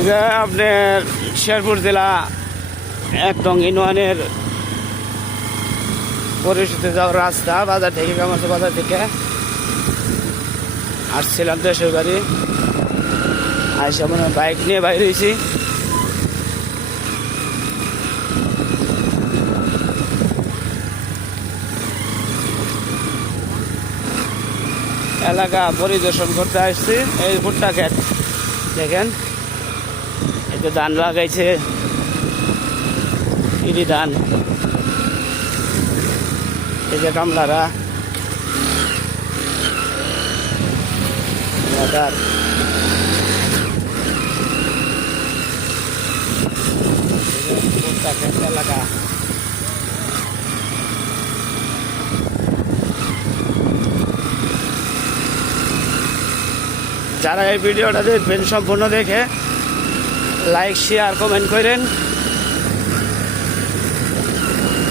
এই যে আপনার শেরপুর জেলা ১ নং ইউনিয়নের পরিষদে যাওয়ার রাস্তা, বাজার থেকে কামারচা বাজার থেকে আসছিলাম দেশের বাড়ি। আইসা মনে বাইক নিয়ে বাইরে হয়েছি। এলাকা পরিদর্শন করতে আসছি। এই ভুট্টা ক্ষেত দেখেন, এই যে ধান লাগাইছে, ইরি ধান। এই যে কামলারা ভুট্টা ক্ষেত এলাকা। যারা এই ভিডিওটা দেখবেন সম্পূর্ণ দেখে লাইক শেয়ার কমেন্ট করেন।